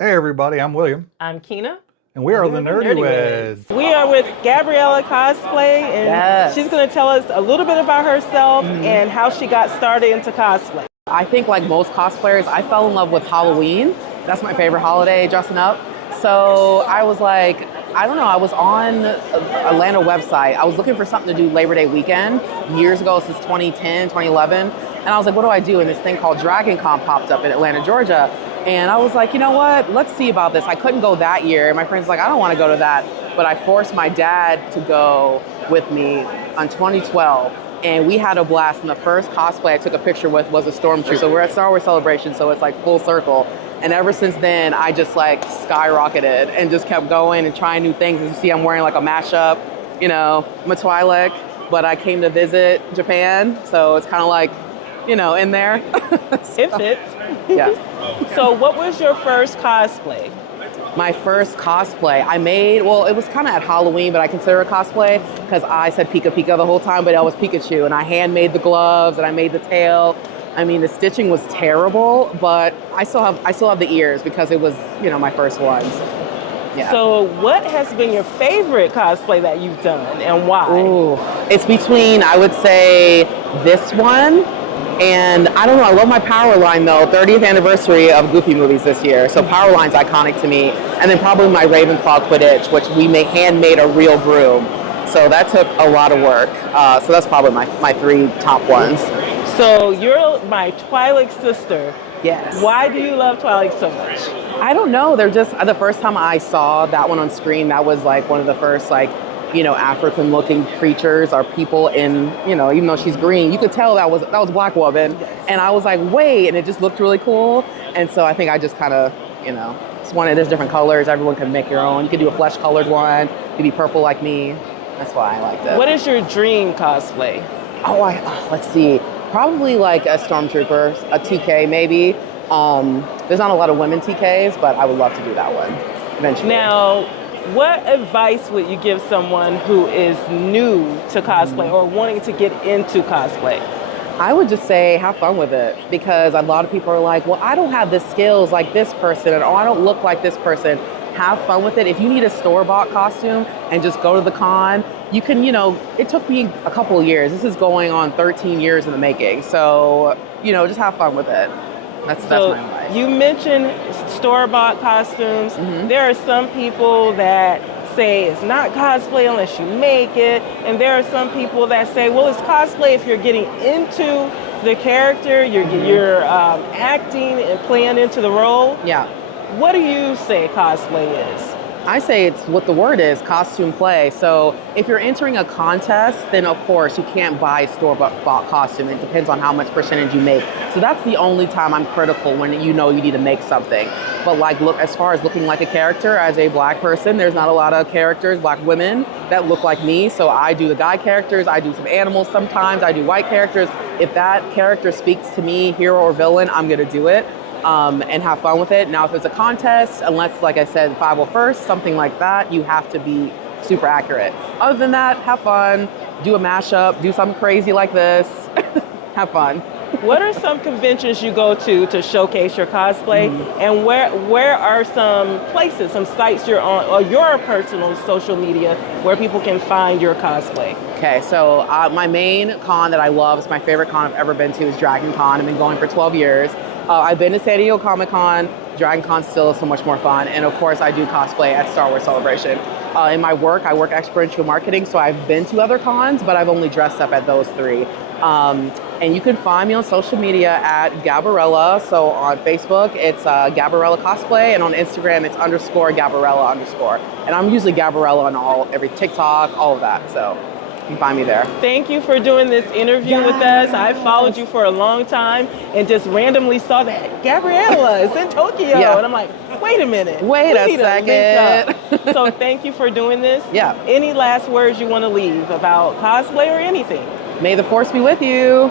Hey everybody, I'm William, I'm Kina. and we are We're the the Nerdy Weds. We are with Gabbarella Cosplay, and Yes. she's going to tell us a little bit about herself and how she got started into cosplay. I think like most cosplayers, I fell in love with Halloween. That's my favorite holiday, dressing up. So I was like, I don't know, I was on Atlanta website. I was looking for something to do Labor Day weekend years ago, since 2010, 2011. And I was like, what do I do? And this thing called Dragon Con popped up in Atlanta, Georgia. And I was like, you know what? Let's see about this. I couldn't go that year. My friend's like, I don't want to go to that. But I forced my dad to go with me on 2012. And we had a blast. And the first cosplay I took a picture with was a Stormtrooper. So we're at Star Wars Celebration, so it's like full circle. And ever since then, I just like skyrocketed and just kept going and trying new things. As you see, I'm wearing like a mashup, you know, I'm a Twi'lek, but I came to visit Japan. So it's kind of like, you know, in there. So, It fits. yeah. So what was your first cosplay? My first cosplay I made, well, it was kind of at Halloween, but I consider it cosplay because I said Pika Pika the whole time, but it was Pikachu. And I handmade the gloves and I made the tail. I mean, the stitching was terrible, but I still have the ears because it was, you know, my first ones. Yeah. So what has been your favorite cosplay that you've done and why? Ooh, it's between, I would say, this one and I don't know, I love my Power line though, 30th anniversary of Goofy movies this year. So Power line's iconic to me. And then probably my Ravenclaw Quidditch, which we handmade a real broom. So that took a lot of work. So that's probably my three top ones. So you're my Twi'lek sister. Yes. Why do you love Twi'lek so much? I don't know. They're just, the first time I saw that one on screen, that was like one of the first like, you know, African looking creatures or people in, you know, even though she's green, you could tell that was Black woman. And I was like, wait, and it just looked really cool. And so I think I just kind of, you know, just wanted, there's different colors. Everyone can make your own. You could do a flesh colored one. You could be purple like me. That's why I liked it. What is your dream cosplay? Let's see. Probably like a Stormtrooper, a TK maybe. There's not a lot of women TKs, but I would love to do that one eventually. Now, what advice would you give someone who is new to cosplay or wanting to get into cosplay? I would just say have fun with it, because a lot of people are like, well, I don't have the skills like this person, or I don't look like this person. Have fun with it. If you need a store-bought costume and just go to the con, you can, you know, it took me a couple of years. This is going on 13 years in the making. So, you know, just have fun with it. That's my advice. You mentioned store-bought costumes. There are some people that say it's not cosplay unless you make it. And there are some people that say, well, it's cosplay if you're getting into the character, you're acting and playing into the role. Yeah. What do you say cosplay is? I say it's what the word is, costume play. So if you're entering a contest, then of course you can't buy a store-bought costume. It depends on how much percentage you make. So that's the only time I'm critical, when you know you need to make something. But like, look, as far as looking like a character, as a Black person, there's not a lot of characters, Black women, that look like me. So I do the guy characters, I do some animals sometimes, I do white characters. If that character speaks to me, hero or villain, I'm gonna do it. And have fun with it. Now, if it's a contest, unless, like I said, 501st, something like that, you have to be super accurate. Other than that, have fun, do a mashup, do something crazy like this, have fun. What are some conventions you go to showcase your cosplay? And where are some places, some sites you're on, or your personal social media where people can find your cosplay? Okay, so my main con that I love, is my favorite con I've ever been to, is Dragon Con. I've been going for 12 years. I've been to San Diego Comic-Con. Dragon Con still is so much more fun. And of course, I do cosplay at Star Wars Celebration. In my work, I work experiential marketing, so I've been to other cons, but I've only dressed up at those three. And you can find me on social media at Gabbarella. So on Facebook, it's Gabbarella Cosplay, and on Instagram, it's _Gabbarella_. And I'm usually Gabbarella on every TikTok, all of that. So you can find me there. Thank you for doing this interview with us. I followed you for a long time and just randomly saw that Gabbarella is in Tokyo. And I'm like, wait a minute. Wait a second. So thank you for doing this. Yeah. Any last words you want to leave about cosplay or anything? May the force be with you.